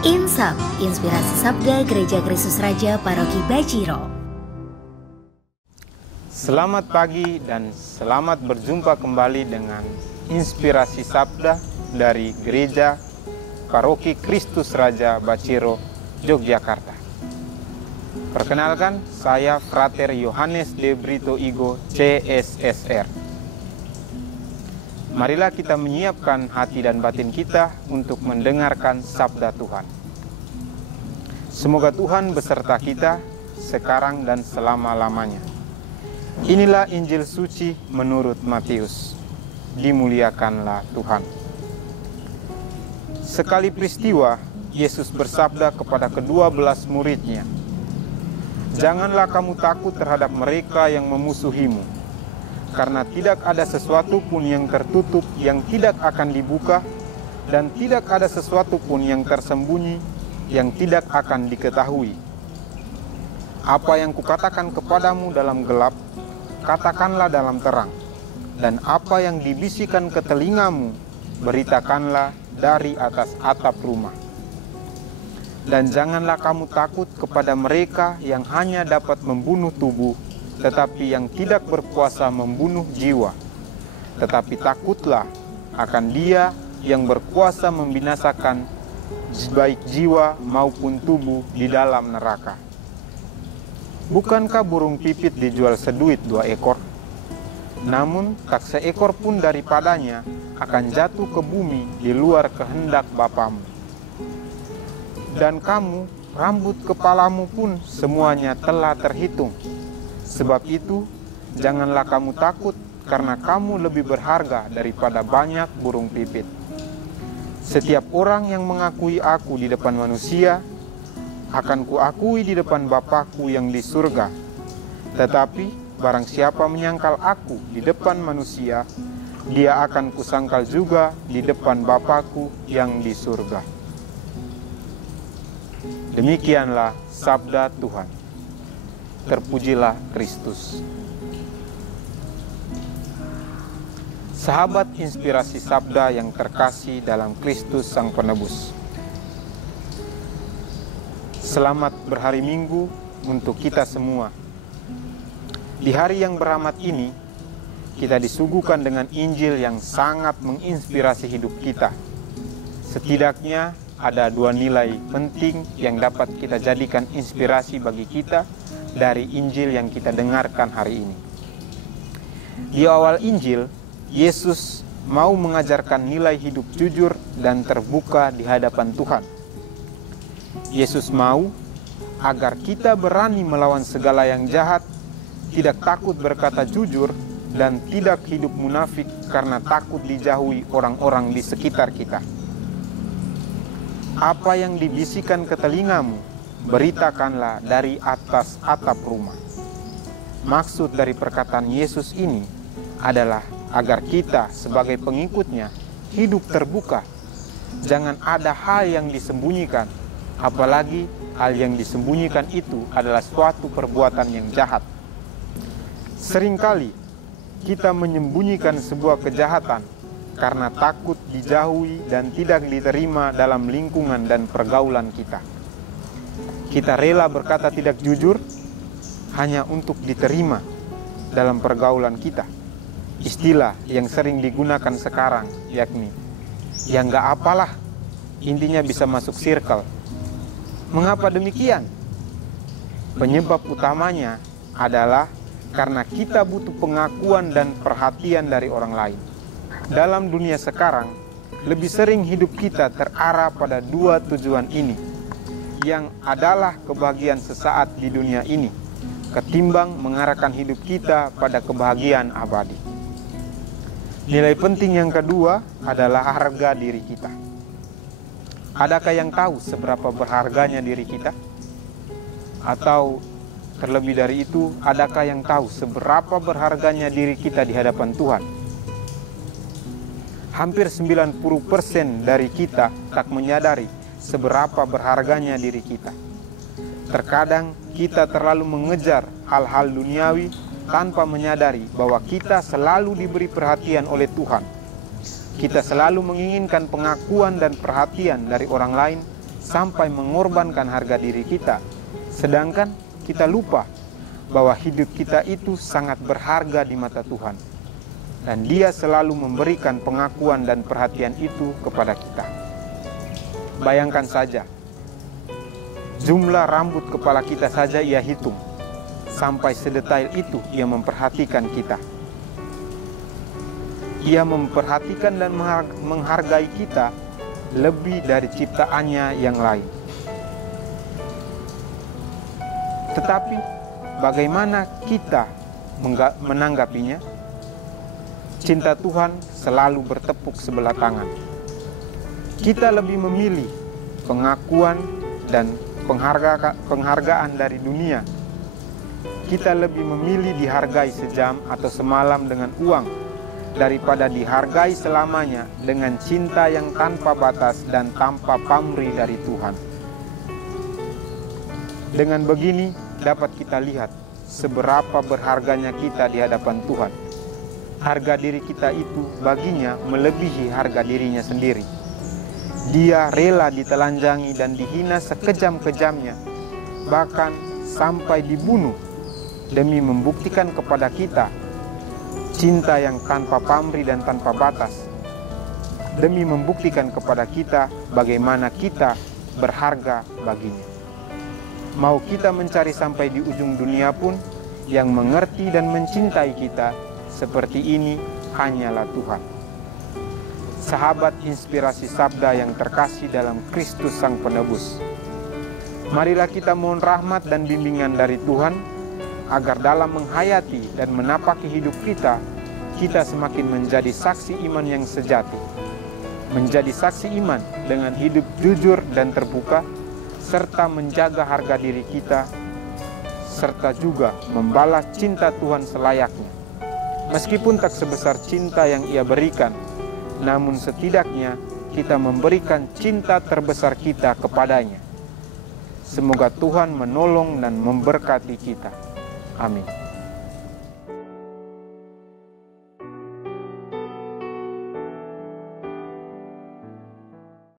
Insap, Inspirasi Sabda Gereja Kristus Raja Paroki Baciro. Selamat pagi dan selamat berjumpa kembali dengan Inspirasi Sabda dari Gereja Paroki Kristus Raja Baciro, Yogyakarta. Perkenalkan, saya Frater Yohanes de Brito Igo, CSSR. Marilah kita menyiapkan hati dan batin kita untuk mendengarkan sabda Tuhan. Semoga Tuhan beserta kita sekarang dan selama-lamanya. Inilah Injil suci menurut Matius. Dimuliakanlah Tuhan. Sekali peristiwa, Yesus bersabda kepada ke-12 muridnya, "Janganlah kamu takut terhadap mereka yang memusuhimu, karena tidak ada sesuatu pun yang tertutup yang tidak akan dibuka, dan tidak ada sesuatu pun yang tersembunyi yang tidak akan diketahui. Apa yang kukatakan kepadamu dalam gelap, katakanlah dalam terang, dan apa yang dibisikkan ke telingamu, beritakanlah dari atas atap rumah. Dan janganlah kamu takut kepada mereka yang hanya dapat membunuh tubuh, tetapi yang tidak berkuasa membunuh jiwa. Tetapi takutlah akan Dia yang berkuasa membinasakan baik jiwa maupun tubuh di dalam neraka. Bukankah burung pipit dijual seduit 2 ekor? Namun tak seekor pun daripadanya akan jatuh ke bumi di luar kehendak Bapamu. Dan kamu, rambut kepalamu pun semuanya telah terhitung. Sebab itu, janganlah kamu takut, karena kamu lebih berharga daripada banyak burung pipit. Setiap orang yang mengakui aku di depan manusia, akan kuakui di depan Bapa-Ku yang di surga. Tetapi barang siapa menyangkal aku di depan manusia, dia akan kusangkal juga di depan Bapa-Ku yang di surga." Demikianlah sabda Tuhan. Terpujilah Kristus. Sahabat Inspirasi Sabda yang terkasih dalam Kristus Sang Penebus, selamat berhari Minggu untuk kita semua. Di hari yang berahmat ini, kita disuguhkan dengan Injil yang sangat menginspirasi hidup kita. Setidaknya ada 2 nilai penting yang dapat kita jadikan inspirasi bagi kita dari Injil yang kita dengarkan hari ini. Di awal Injil, Yesus mau mengajarkan nilai hidup jujur dan terbuka di hadapan Tuhan. Yesus mau agar kita berani melawan segala yang jahat, tidak takut berkata jujur, dan tidak hidup munafik karena takut dijauhi orang-orang di sekitar kita. Apa yang dibisikkan ke telingamu, beritakanlah dari atas atap rumah. Maksud dari perkataan Yesus ini adalah agar kita sebagai pengikutnya hidup terbuka. Jangan ada hal yang disembunyikan, apalagi hal yang disembunyikan itu adalah suatu perbuatan yang jahat. Seringkali kita menyembunyikan sebuah kejahatan karena takut dijauhi dan tidak diterima dalam lingkungan dan pergaulan kita. Kita rela berkata tidak jujur hanya untuk diterima dalam pergaulan kita. Istilah yang sering digunakan sekarang yakni, "Ya nggak apalah, intinya bisa masuk circle." Mengapa demikian? Penyebab utamanya adalah karena kita butuh pengakuan dan perhatian dari orang lain. Dalam dunia sekarang, lebih sering hidup kita terarah pada 2 tujuan ini, yang adalah kebahagiaan sesaat di dunia ini, ketimbang mengarahkan hidup kita pada kebahagiaan abadi. Nilai penting yang kedua adalah harga diri kita. Adakah yang tahu seberapa berharganya diri kita? Atau terlebih dari itu, adakah yang tahu seberapa berharganya diri kita di hadapan Tuhan? Hampir 90% dari kita tak menyadari seberapa berharganya diri kita. Terkadang kita terlalu mengejar hal-hal duniawi tanpa menyadari bahwa kita selalu diberi perhatian oleh Tuhan Kita selalu menginginkan pengakuan dan perhatian dari orang lain sampai mengorbankan harga diri kita. Sedangkan kita lupa bahwa hidup kita itu sangat berharga di mata Tuhan. Dan Dia selalu memberikan pengakuan dan perhatian itu kepada kita. Bayangkan saja, jumlah rambut kepala kita saja Ia hitung. Sampai sedetail itu Ia memperhatikan kita. Ia memperhatikan dan menghargai kita lebih dari ciptaannya yang lain. Tetapi bagaimana kita menanggapinya? Cinta Tuhan selalu bertepuk sebelah tangan. Kita lebih memilih pengakuan dan penghargaan dari dunia. Kita lebih memilih dihargai sejam atau semalam dengan uang daripada dihargai selamanya dengan cinta yang tanpa batas dan tanpa pamrih dari Tuhan. Dengan begini dapat kita lihat seberapa berharganya kita di hadapan Tuhan. Harga diri kita itu baginya melebihi harga dirinya sendiri. Dia rela ditelanjangi dan dihina sekejam-kejamnya, bahkan sampai dibunuh demi membuktikan kepada kita cinta yang tanpa pamrih dan tanpa batas, demi membuktikan kepada kita bagaimana kita berharga baginya. Mau kita mencari sampai di ujung dunia pun, yang mengerti dan mencintai kita seperti ini hanyalah Tuhan. Sahabat inspirasi sabda yang terkasih dalam Kristus Sang Penebus, marilah kita mohon rahmat dan bimbingan dari Tuhan, agar dalam menghayati dan menapaki hidup kita, kita semakin menjadi saksi iman yang sejati. Menjadi saksi iman dengan hidup jujur dan terbuka, serta menjaga harga diri kita, serta juga membalas cinta Tuhan selayaknya. Meskipun tak sebesar cinta yang Ia berikan, namun setidaknya kita memberikan cinta terbesar kita kepadanya. Semoga Tuhan menolong dan memberkati kita. Amin.